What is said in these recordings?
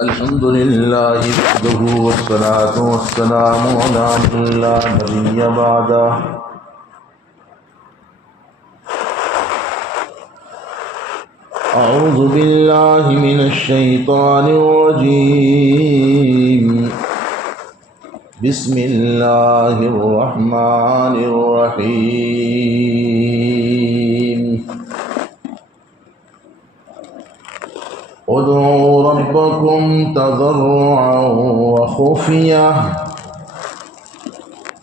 الحمد لله وحده والصلاة والسلام على من لا نبي بعده أعوذ بالله من الشيطان الرجيم بسم الله الرحمن الرحيم ادعوا ربكم تضرعا وخفية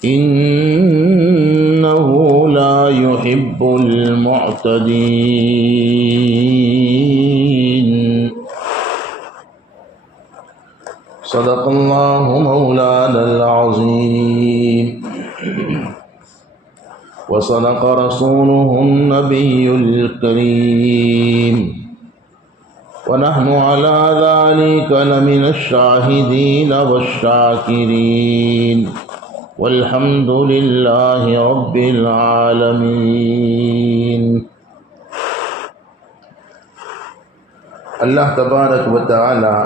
إنه لا يحب المعتدين صدق الله مولانا العظيم وصدق رسوله النبي الكريم ونحن على ذلك لمن الشاهدين والشاكرين والحمد لله رب العالمين۔ اللہ تبارک و تعالی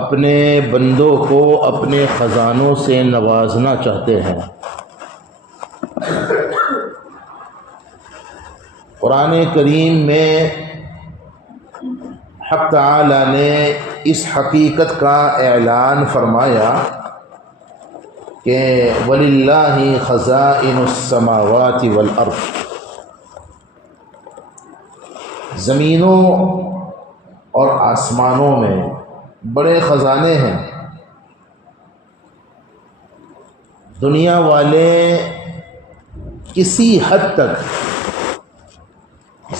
اپنے بندوں کو اپنے خزانوں سے نوازنا چاہتے ہیں۔ قرآن کریم میں حق تعالی نے اس حقیقت کا اعلان فرمایا کہ وَلِلَّهِ خَزَائِنُ السَّمَاوَاتِ وَالْأَرْضِ، زمینوں اور آسمانوں میں بڑے خزانے ہیں۔ دنیا والے کسی حد تک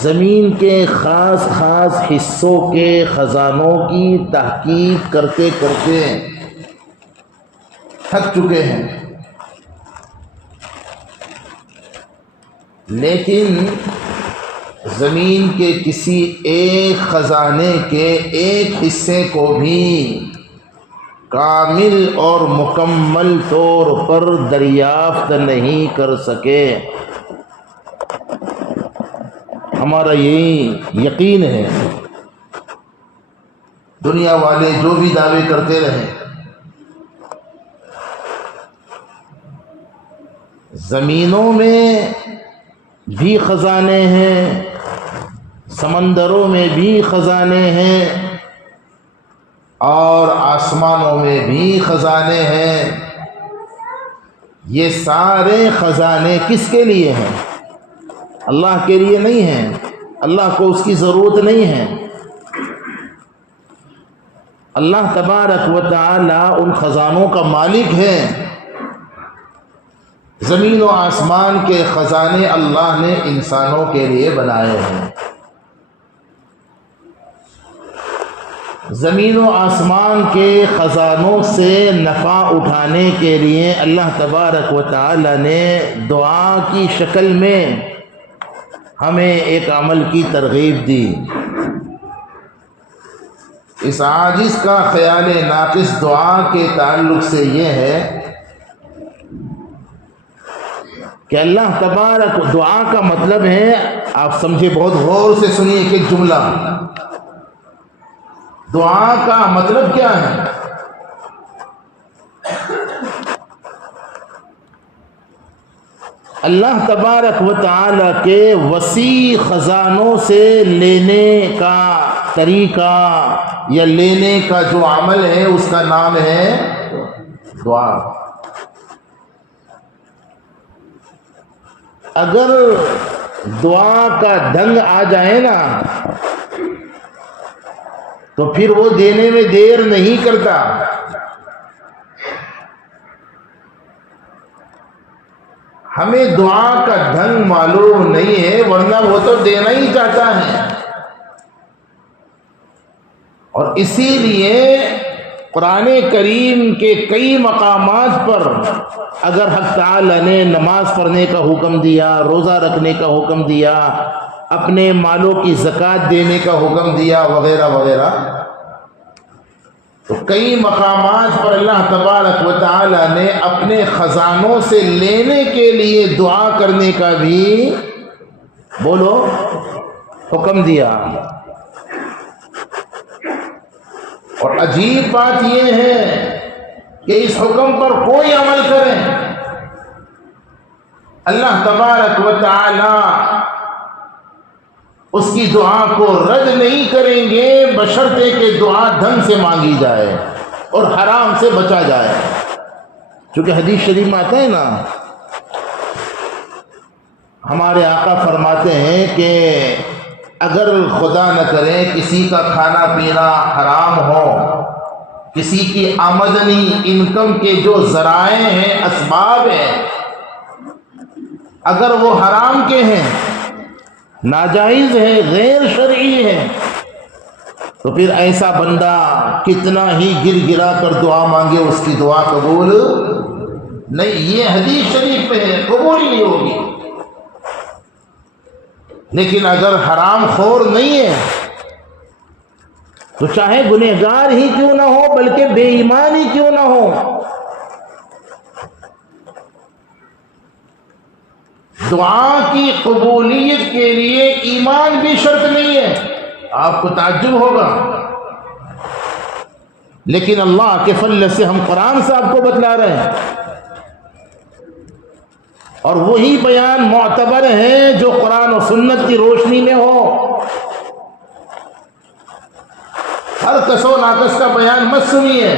زمین کے خاص خاص حصوں کے خزانوں کی تحقیق کرتے کرتے تھک چکے ہیں، لیکن زمین کے کسی ایک خزانے کے ایک حصے کو بھی کامل اور مکمل طور پر دریافت نہیں کر سکے۔ ہمارا یہی یقین ہے، دنیا والے جو بھی دعوے کرتے رہے، زمینوں میں بھی خزانے ہیں، سمندروں میں بھی خزانے ہیں، اور آسمانوں میں بھی خزانے ہیں۔ یہ سارے خزانے کس کے لیے ہیں؟ اللہ کے لیے نہیں ہیں، اللہ کو اس کی ضرورت نہیں ہے۔ اللہ تبارک و تعالی ان خزانوں کا مالک ہے۔ زمین و آسمان کے خزانے اللہ نے انسانوں کے لیے بنائے ہیں۔ زمین و آسمان کے خزانوں سے نفع اٹھانے کے لیے اللہ تبارک و تعالی نے دعا کی شکل میں ہمیں ایک عمل کی ترغیب دی۔ اس عاجز کا خیال ناقص دعا کے تعلق سے یہ ہے کہ اللہ تبارک دعا کا مطلب ہے، آپ سمجھے، بہت غور سے سنیے کہ جملہ دعا کا مطلب کیا ہے؟ اللہ تبارک و تعالی کے وسیع خزانوں سے لینے کا طریقہ یا لینے کا جو عمل ہے اس کا نام ہے دعا۔ اگر دعا کا ڈھنگ آ جائے نا تو پھر وہ دینے میں دیر نہیں کرتا۔ ہمیں دعا کا ڈھنگ معلوم نہیں ہے، ورنہ وہ تو دینا ہی چاہتا ہے۔ اور اسی لیے قرآن کریم کے کئی مقامات پر اگر حق تعالی نے نماز پڑھنے کا حکم دیا، روزہ رکھنے کا حکم دیا، اپنے مالوں کی زکوٰۃ دینے کا حکم دیا وغیرہ وغیرہ، تو کئی مقامات پر اللہ تبارک و تعالی نے اپنے خزانوں سے لینے کے لیے دعا کرنے کا بھی بولو حکم دیا. اور عجیب بات یہ ہے کہ اس حکم پر کوئی عمل کرے اللہ تبارک و تعالی اس کی دعا کو رد نہیں کریں گے بشرطے کہ دعا ڈھنگ سے مانگی جائے اور حرام سے بچا جائے. چونکہ حدیث شریف میں آتا ہے نا، ہمارے آقا فرماتے ہیں کہ اگر خدا نہ کرے کسی کا کھانا پینا حرام ہو، کسی کی آمدنی انکم کے جو ذرائع ہیں، اسباب ہیں، اگر وہ حرام کے ہیں، ناجائز ہے، غیر شرعی ہے، تو پھر ایسا بندہ کتنا ہی گر گرا کر دعا مانگے اس کی دعا قبول نہیں. یہ حدیث شریف پہ ہے، قبول نہیں ہوگی. لیکن اگر حرام خور نہیں ہے تو چاہے گنہگار ہی کیوں نہ ہو، بلکہ بے ایمان ہی کیوں نہ ہو، دعا کی قبولیت کے لیے ایمان بھی شرط نہیں ہے. آپ کو تعجب ہوگا، لیکن اللہ کے فضل سے ہم قرآن سے آپ کو بتلا رہے ہیں، اور وہی بیان معتبر ہے جو قرآن و سنت کی روشنی میں ہو. ہر کس و ناقص کا بیان مت سنیے.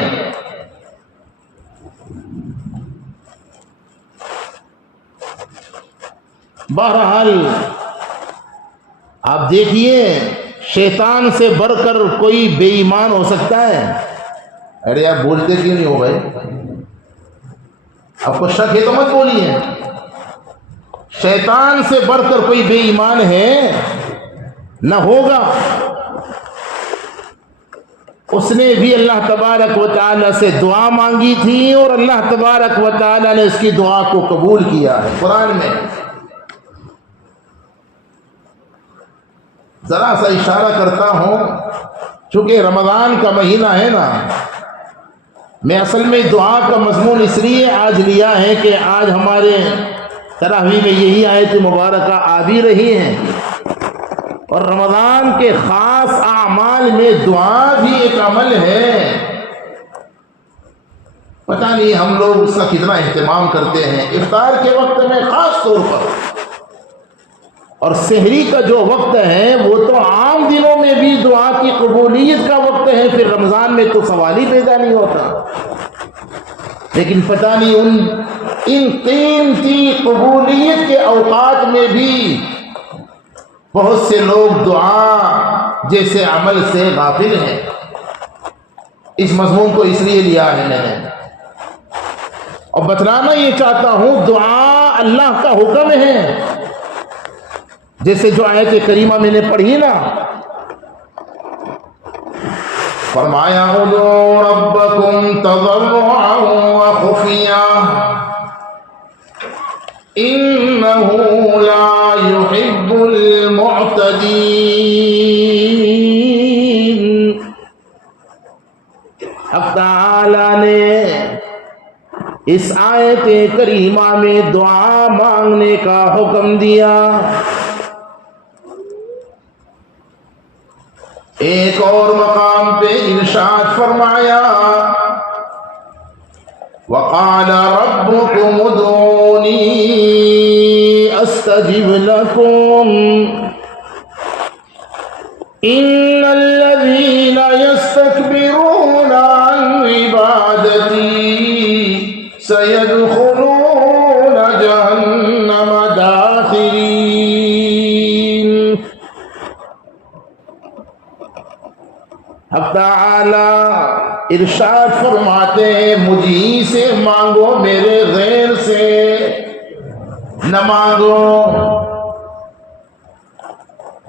بہرحال آپ دیکھیے، شیطان سے بڑھ کر کوئی بے ایمان ہو سکتا ہے؟ ارے آپ بولتے کیوں نہیں ہو بھائی؟ آپ کو شک ہے تو مت بولیے. شیطان سے بڑھ کر کوئی بے ایمان ہے؟ نہ ہوگا. اس نے بھی اللہ تبارک و تعالی سے دعا مانگی تھی اور اللہ تبارک و تعالی نے اس کی دعا کو قبول کیا ہے. قرآن میں ذرا سا اشارہ کرتا ہوں، چونکہ رمضان کا مہینہ ہے نا، میں اصل میں دعا کا مضمون اس لیے آج لیا ہے کہ آج ہمارے تراویح میں یہی آیت مبارکہ آ بھی رہی ہیں، اور رمضان کے خاص اعمال میں دعا بھی ایک عمل ہے. پتہ نہیں ہم لوگ اس کا کتنا اہتمام کرتے ہیں. افطار کے وقت میں خاص طور پر، اور سحری کا جو وقت ہے وہ تو عام دنوں میں بھی دعا کی قبولیت کا وقت ہے، پھر رمضان میں تو سوال ہی پیدا نہیں ہوتا. لیکن پتہ نہیں ان قیمتی قبولیت کے اوقات میں بھی بہت سے لوگ دعا جیسے عمل سے غافل ہیں. اس مضمون کو اس لیے لیا ہے میں نے، اور بتلانا یہ چاہتا ہوں دعا اللہ کا حکم ہے. جیسے جو آیت کریمہ میں نے پڑھی نا، فرمایا ادعوا ربکم تضرعا وخفیا انہ لا يحب المعتدین. حق تعالی نے اس آیت کریمہ میں دعا مانگنے کا حکم دیا. ایک اور مقام پہ ارشاد فرمایا وقال ربكم ادعوني استجب لكم ان الذين يستكبرون عن عبادتي سيدخلون جهنم داخرين. حق تعالی ارشاد فرماتے ہیں مجھی سے مانگو، میرے غیر سے نہ مانگو،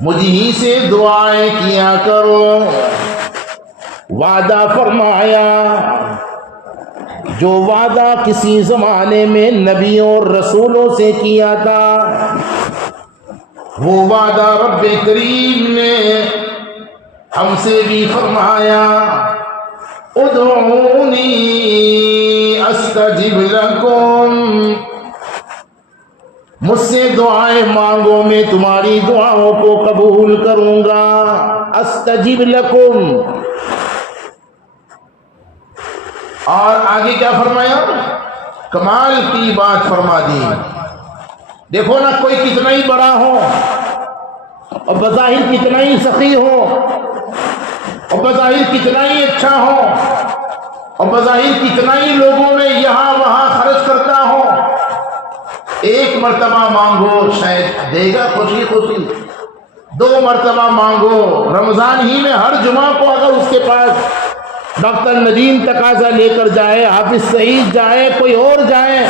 مجھی سے دعائیں کیا کرو. وعدہ فرمایا جو وعدہ کسی زمانے میں نبیوں اور رسولوں سے کیا تھا، وہ وعدہ رب کریم نے ہم سے بھی فرمایا ادعونی استجب لکم، مجھ سے دعائیں مانگو، میں تمہاری دعاؤں کو قبول کروں گا۔ استجب لکم، اور آگے کیا فرمایا؟ کمال کی بات فرما دی۔ دیکھو نا، کوئی کتنا ہی بڑا ہو اور بظاہر کتنا ہی سخی ہو اور بظاہر کتنا ہی اچھا ہو اور بظاہر کتنا ہی لوگوں میں یہاں وہاں خرچ کرتا ہو، ایک مرتبہ مانگو شاید دے گا خوشی خوشی، 2 مرتبہ مانگو، رمضان ہی میں ہر جمعہ کو اگر اس کے پاس ڈاکٹر ندیم تقاضا لے کر جائے، حافظ سعید جائے، کوئی اور جائے،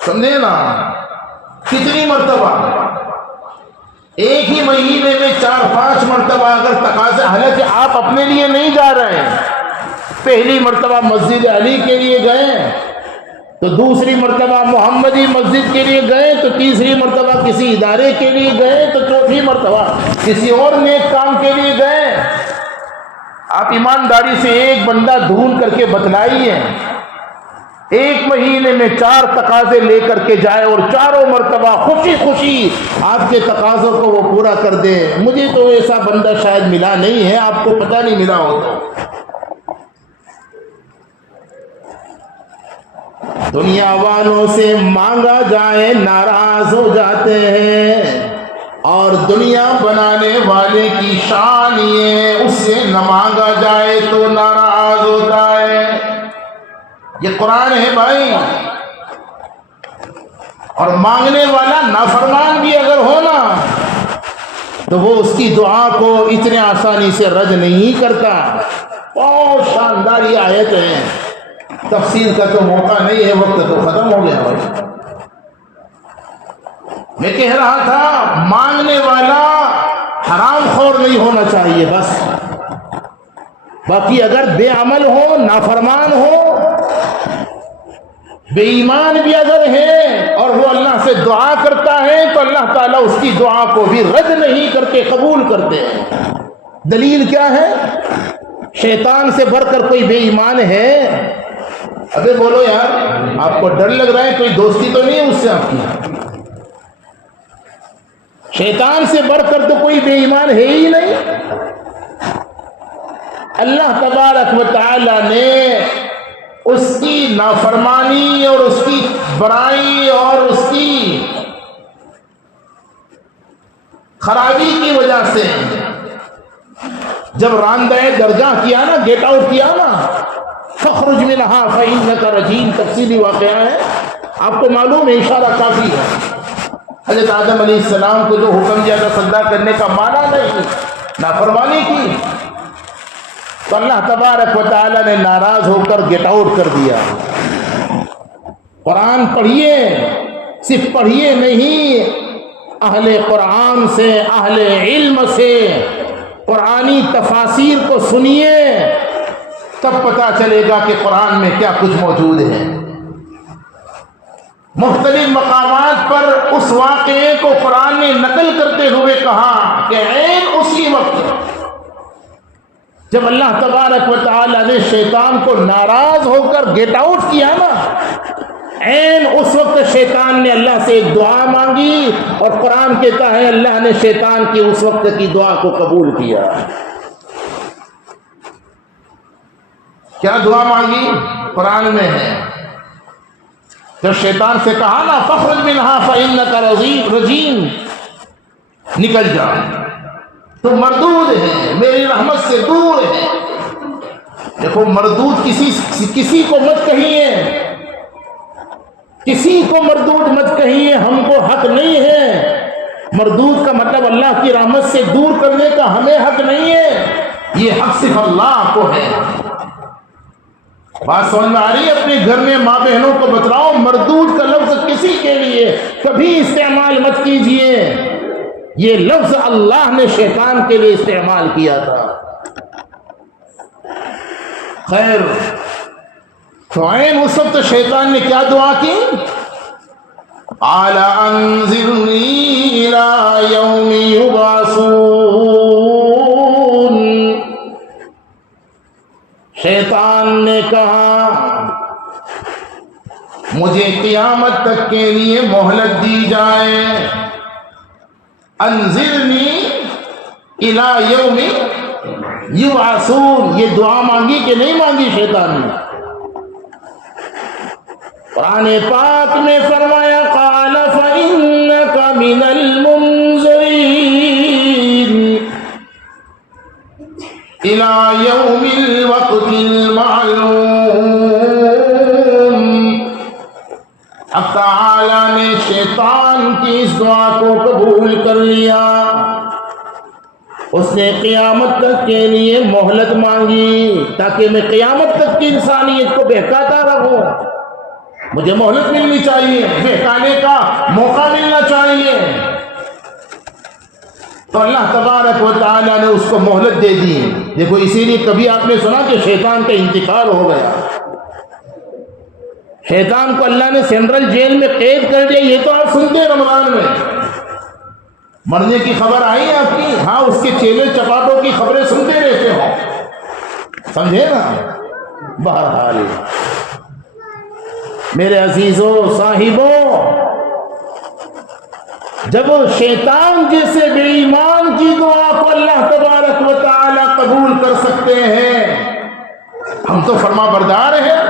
سمجھے نا، کتنی مرتبہ ایک ہی مہینے میں 4-5 مرتبہ اگر تقاضا، حالانکہ آپ اپنے لیے نہیں جا رہے ہیں، پہلی مرتبہ مسجد علی کے لیے گئے تو دوسری مرتبہ محمدی مسجد کے لیے گئے تو تیسری مرتبہ کسی ادارے کے لیے گئے تو چوتھی مرتبہ کسی اور نیک کام کے لیے گئے۔ آپ ایمانداری سے ایک بندہ ڈھونڈ کر کے بتلائیے، ایک مہینے میں 4 تقاضے لے کر کے جائے اور چاروں مرتبہ خوشی خوشی آپ کے تقاضوں کو وہ پورا کر دے۔ مجھے تو ایسا بندہ شاید ملا نہیں ہے، آپ کو پتہ نہیں ملا ہوگا۔ دنیا والوں سے مانگا جائے ناراض ہو جاتے ہیں، اور دنیا بنانے والے کی شان یہ، اس سے نہ مانگا جائے تو ناراض ہوتا ہے۔ یہ قرآن ہے بھائی، اور مانگنے والا نافرمان بھی اگر ہو نا تو وہ اس کی دعا کو اتنے آسانی سے رد نہیں کرتا۔ بہت شاندار یہ آیت ہے، تفسیر کا تو موقع نہیں ہے، وقت تو ختم ہو گیا بھائی۔ میں کہہ رہا تھا مانگنے والا حرام خور نہیں ہونا چاہیے بس، باقی اگر بے عمل ہو، نافرمان ہو، بے ایمان بھی اگر ہے اور وہ اللہ سے دعا کرتا ہے تو اللہ تعالیٰ اس کی دعا کو بھی رد نہیں کرتے، قبول کرتے ہیں۔ دلیل کیا ہے؟ شیطان سے بڑھ کر کوئی بے ایمان ہے؟ ابے بولو یار، آپ کو ڈر لگ رہا ہے؟ کوئی دوستی تو نہیں ہے اس سے آپ کی؟ شیطان سے بڑھ کر تو کوئی بے ایمان ہے ہی نہیں۔ اللہ تبارک و تعالی نے اس کی نافرمانی اور اس کی برائی اور اس کی خرابی کی وجہ سے جب راندہ درجہ کیا نا، گیٹ آؤٹ کیا نا، فخرج منہا فإنک رجیم، تفصیلی واقعہ ہے، آپ کو معلوم ہے، اشارہ کافی ہے۔ حضرت آدم علیہ السلام کو جو حکم دیا تھا سجدہ کرنے کا، مانا نہیں، نافرمانی کی، تو اللہ تبارک و تعالی نے ناراض ہو کر گیٹ آؤٹ کر دیا۔ قرآن پڑھیے، صرف پڑھیے نہیں، اہل قرآن سے، اہل علم سے قرآنی تفاسیر کو سنیے، تب پتہ چلے گا کہ قرآن میں کیا کچھ موجود ہے۔ مختلف مقامات پر اس واقعے کو قرآن نے نقل کرتے ہوئے کہا کہ عین اسی وقت جب اللہ تبارک و تعالی نے شیطان کو ناراض ہو کر گیٹ آؤٹ کیا نا، عین اس وقت شیطان نے اللہ سے ایک دعا مانگی، اور قرآن کہتا ہے اللہ نے شیطان کی اس وقت کی دعا کو قبول کیا۔ کیا دعا مانگی؟ قرآن میں ہے، جب شیطان سے کہا نا فخرج منہا فإنک رجیم، نکل جا، تو مردود ہے، میری رحمت سے دور ہے۔ دیکھو مردود کسی کو مت کہیے، کسی کو مردود مت کہیے، ہم کو حق نہیں ہے۔ مردود کا مطلب اللہ کی رحمت سے دور کرنے کا ہمیں حق نہیں ہے، یہ حق صرف اللہ کو ہے۔ بات سمجھ میں آ رہی ہے؟ اپنے گھر میں ماں بہنوں کو بتلاؤ، مردود کا لفظ کسی کے لیے کبھی استعمال مت کیجئے، یہ لفظ اللہ نے شیطان کے لیے استعمال کیا تھا۔ خیر، تو عین اس وقت شیطان نے کیا دعا کی؟ قال انظرنی الی یوم یبعثون، شیطان نے کہا مجھے قیامت تک کے لیے مہلت دی جائے، انذرنی الی یوم یبعثون. یہ دعا مانگی کہ نہیں مانگی شیطان نے؟ قرآن پاک میں فرمایا قال فإنک من المنذرین الی یوم الوقت المعلوم. اب تعالیٰ نے شیطان کی اس دعا کو قبول کر لیا. اس نے قیامت تک کے لیے مہلت مانگی تاکہ میں قیامت تک کی انسانیت کو بہکاتا رہوں. مجھے مہلت ملنی چاہیے، بہکانے کا موقع ملنا چاہیے. تو اللہ تبارک و تعالیٰ نے اس کو مہلت دے دی. دیکھو اسی لیے کبھی آپ نے سنا کہ شیطان کا انتقال ہو گیا، شیطان کو اللہ نے سینٹرل جیل میں قید کر دیا. یہ تو آپ سنتے ہیں رمضان میں مرنے کی خبر آئی ہے آپ کی؟ ہاں، اس کے چیلے چپاٹوں کی خبریں سنتے رہتے ہو، سمجھے نا. بہرحال میرے عزیزوں صاحبوں، جب شیطان جیسے بے ایمان کی دعا کو اللہ تبارک و تعالی قبول کر سکتے ہیں، ہم تو فرما بردار ہیں،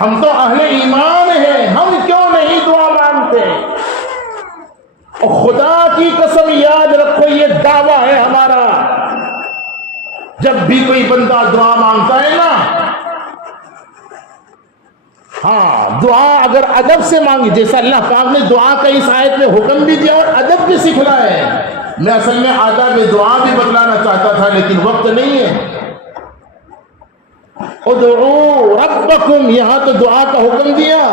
ہم تو اہل ایمان ہیں، ہم کیوں نہیں دعا مانگتے؟ اور خدا کی قسم یاد رکھو، یہ دعویٰ ہے ہمارا. جب بھی کوئی بندہ دعا مانگتا ہے نا، ہاں دعا اگر ادب سے مانگی، جیسا اللہ پاک نے دعا کا اس آیت میں حکم بھی دیا اور ادب بھی سکھلایا ہے. میں اصل میں آداب دعا بھی بتلانا چاہتا تھا لیکن وقت نہیں ہے. ادعو ربکم، یہاں تو دعا کا حکم دیا،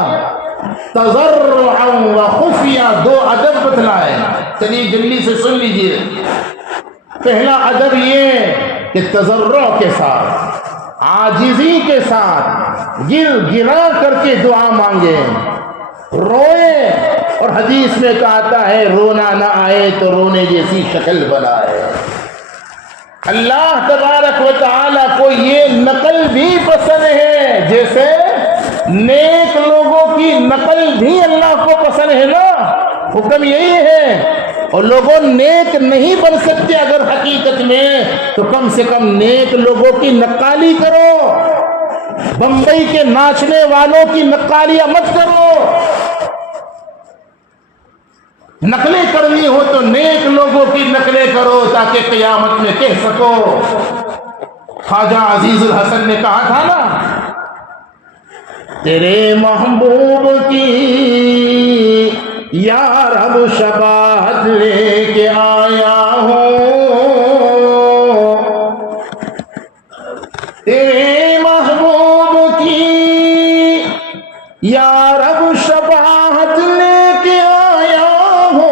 تضرعا وخفیا، دو ادب بتلائے. چلیے جلدی سے سن لیجئے. پہلا ادب یہ کہ تضرع کے ساتھ، عاجزی کے ساتھ، گر گرا کر کے دعا مانگے، روئے. اور حدیث میں کہتا ہے رونا نہ آئے تو رونے جیسی شکل بنائے. اللہ تبارک و تعالیٰ کو یہ نقل بھی پسند ہے، جیسے نیک لوگوں کی نقل بھی اللہ کو پسند ہے نا. حکم یہی ہے. اور لوگوں نیک نہیں بن سکتے اگر حقیقت میں، تو کم سے کم نیک لوگوں کی نقالی کرو. بمبئی کے ناچنے والوں کی نقالیاں مت کرو. نقلیں کرنی ہو تو نیک لوگوں کی نقلیں کرو تاکہ قیامت میں کہہ سکو. خواجہ عزیز الحسن نے کہا تھا نا، تیرے محبوب کی یا رب شفاعت لے کے آیا ہوں، تیرے محبوب کی یا رب شفاعت لے کے آیا ہوں.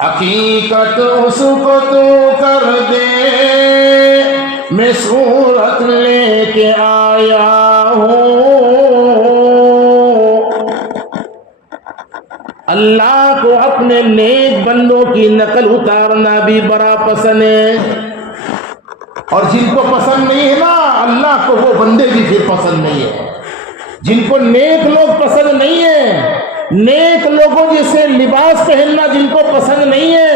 حقیقت اس کو تو کر دے، میں صورت لے کے آیا ہوں. اللہ کو اپنے نیک بندوں کی نقل اتارنا بھی بڑا پسند ہے. اور جن کو پسند نہیں ہے نا، اللہ کو وہ بندے بھی پھر پسند نہیں ہے. جن کو نیک لوگ پسند نہیں ہے، نیک لوگوں جیسے لباس پہننا جن کو پسند نہیں ہے،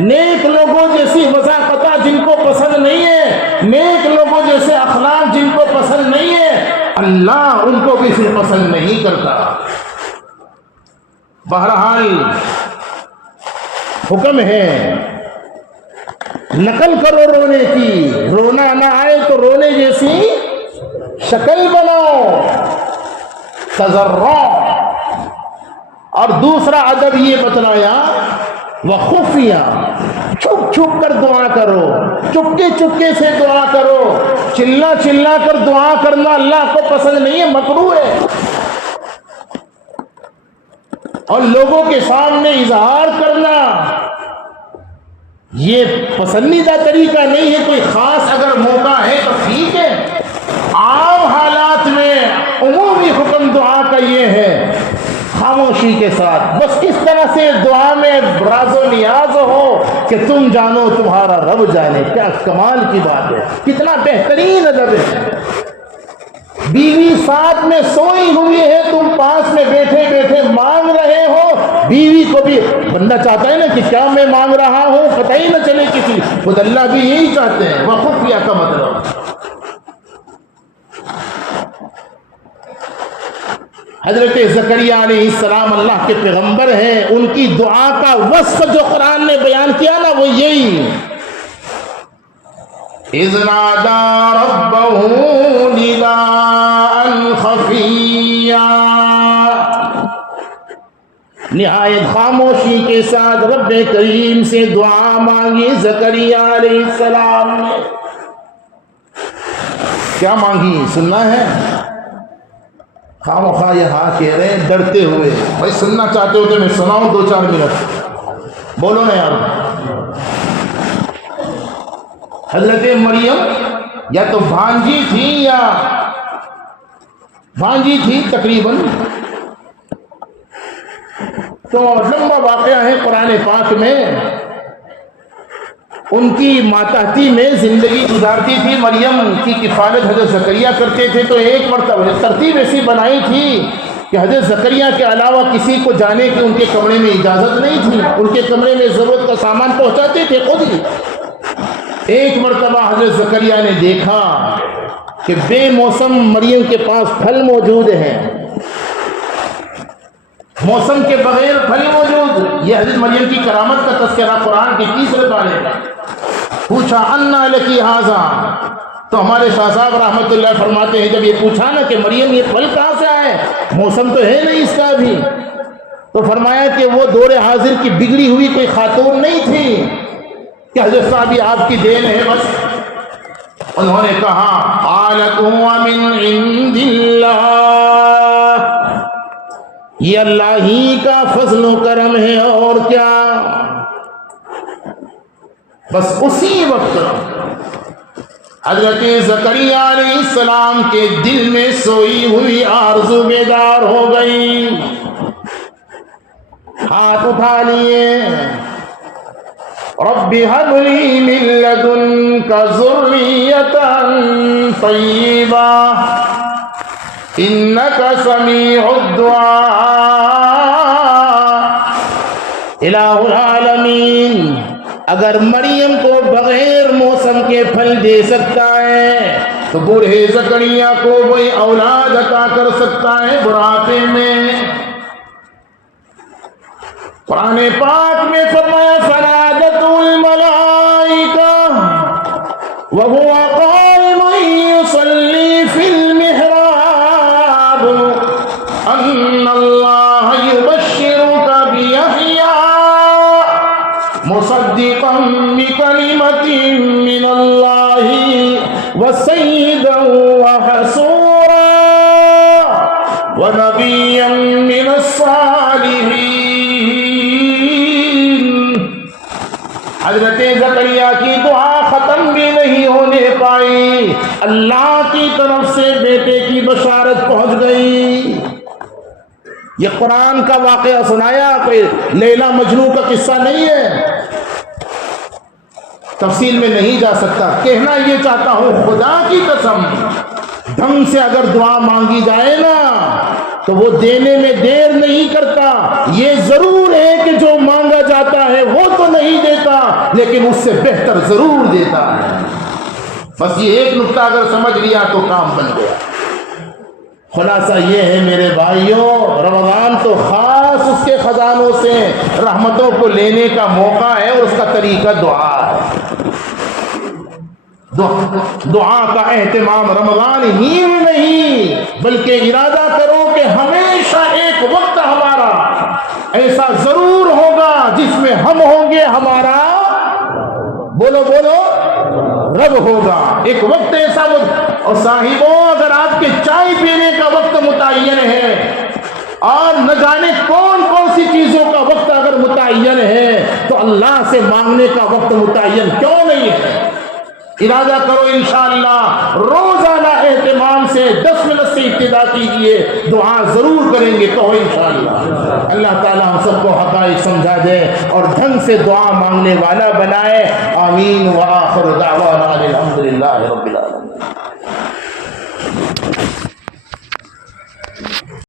نیک لوگوں جیسی وضاحت جن کو پسند نہیں ہے، نیک لوگوں جیسے اخلاق جن کو پسند نہیں ہے، اللہ ان کو بھی پھر پسند نہیں کرتا. بہرحال حکم ہے نقل کرو رونے کی، رونا نہ آئے تو رونے جیسی شکل بناؤ. تضرع. اور دوسرا ادب یہ بتلایا وخفیہ، چھپ چھپ کر دعا کرو، چپکے چپکے سے دعا کرو. چلا چلا کر دعا کرنا اللہ کو پسند نہیں ہے، مکروہ ہے. اور لوگوں کے سامنے اظہار کرنا یہ پسندیدہ طریقہ نہیں ہے. کوئی خاص اگر موقع ہے تو ٹھیک ہے، عام حالات میں عمومی حکم دعا کا یہ ہے خاموشی کے ساتھ. بس اس طرح سے دعا میں راز و نیاز ہو کہ تم جانو تمہارا رب جانے. کیا کمال کی بات ہے، کتنا بہترین ادب ہے. بیوی ساتھ میں سوئی ہوئی ہے، تم پاس میں بیٹھے بیٹھے مانگ رہے ہو۔ بیوی کو بھی بندہ چاہتا ہے نا کہ کیا میں مانگ رہا ہوں پتہ ہی نہ چلے کسی، خود اللہ بھی یہی چاہتے ہیں، وخفیہ کا مطلب۔ حضرت زکریا علیہ السلام اللہ کے پیغمبر ہیں، ان کی دعا کا وصف جو قرآن نے بیان کیا نا وہ یہی، اذ نادى ربه نداء خفيا، نہایت خاموشی کے ساتھ رب کریم سے دعا مانگی زکریا علیہ السلام نے۔ کیا مانگی سننا ہے؟ خواہ یہ ہاں کہہ رہے ہیں ڈرتے ہوئے، بھائی سننا چاہتے ہو تو میں سناؤں 2-4 منٹ، بولو نا یار۔ حضرت مریم یا تو بھانجی تھی تقریباً، تو لمبا واقعہ ہے قرآن پاک میں، ان کی ماتحتی میں زندگی گزارتی تھی، مریم کی کفالت حضرت زکریا کرتے تھے، تو ایک مرتبہ ترتیب ایسی بنائی تھی کہ حضرت زکریا کے علاوہ کسی کو جانے کی ان کے کمرے میں اجازت نہیں تھی، ان کے کمرے میں ضرورت کا سامان پہنچاتے تھے خود ہی۔ ایک مرتبہ حضرت زکریا نے دیکھا کہ بے موسم مریم کے پاس پھل موجود ہیں، موسم کے بغیر پھل موجود، یہ حضرت مریم کی کرامت کا تذکرہ قرآن کے 30 پارے میں۔ پوچھا انا لکی ھذا، تو ہمارے شاہ صاحب رحمۃ اللہ فرماتے ہیں جب یہ پوچھا نا کہ مریم یہ پھل کہاں سے آئے، موسم تو ہے نہیں اس کا بھی، تو فرمایا کہ وہ دور حاضر کی بگڑی ہوئی کوئی خاتون نہیں تھی کہ حضرت صاحب یہ آپ کی دین ہے بس۔ انہوں نے کہا قالت هو من عند اللہ، یہ اللہ ہی کا فضل و کرم ہے اور کیا۔ بس اسی وقت حضرت زکریا علیہ السلام کے دل میں سوئی ہوئی آرزو بیدار ہو گئی، ہاتھ اٹھا لیے، رب هب لي من لدنك ذرية طيبة إنك سميع الدعاء۔ الہ العالمین اگر مریم کو بغیر موسم کے پھل دے سکتا ہے تو بوڑھے زکریا کو وہی اولاد عطا کر سکتا ہے بڑھاپے میں۔ قرآن پاک میں فرمایا فنادته الملائکہ وهو قائم يصلي في المحراب ان اللہ يبشرك بيحيى مصدقا بکلمۃ من اللہ وسیدا وحصورا ونبیا من الصالحین۔ حضرت زکریا کی دعا ختم بھی نہیں ہونے پائی، اللہ کی طرف سے بیٹے کی بشارت پہنچ گئی۔ یہ قرآن کا واقعہ سنایا، کوئی لیلا مجنوں کا قصہ نہیں ہے، تفصیل میں نہیں جا سکتا، کہنا یہ چاہتا ہوں خدا کی قسم ڈھنگ سے اگر دعا مانگی جائے نا تو وہ دینے میں دیر نہیں کرتا۔ یہ ضرور ہے کہ جو مانگا جاتا ہے وہ تو نہیں دیتا لیکن اس سے بہتر ضرور دیتا ہے۔ بس یہ ایک نقطہ اگر سمجھ لیا تو کام بن گیا۔ خلاصہ یہ ہے میرے بھائیوں، رمضان تو خاص اس کے خزانوں سے رحمتوں کو لینے کا موقع ہے، اور اس کا طریقہ دعا ہے۔ دعا کا اہتمام رمضان ہی میں نہیں بلکہ ارادہ کرو کہ ہمیشہ ایک وقت ہمارا ایسا ضرور ہوگا جس میں ہم ہوں گے، ہمارا بولو رب ہوگا۔ ایک وقت ایسا اور صاحبوں اگر آپ کے چائے پینے کا وقت متعین ہے اور نہ جانے کون سی چیزوں کا وقت اگر متعین ہے تو اللہ سے مانگنے کا وقت متعین کیوں نہیں ہے؟ ارادہ کرو انشاءاللہ روزانہ اہتمام سے 10 منٹ سے ابتدا کیجئے، دعا ضرور کریں گے، کہو انشاءاللہ۔ اللہ تعالیٰ ہم سب کو حقائق سمجھا دے اور ڈھنگ سے دعا مانگنے والا بنائے۔ آمین وآخر دعوانا الحمدللہ رب العالمین۔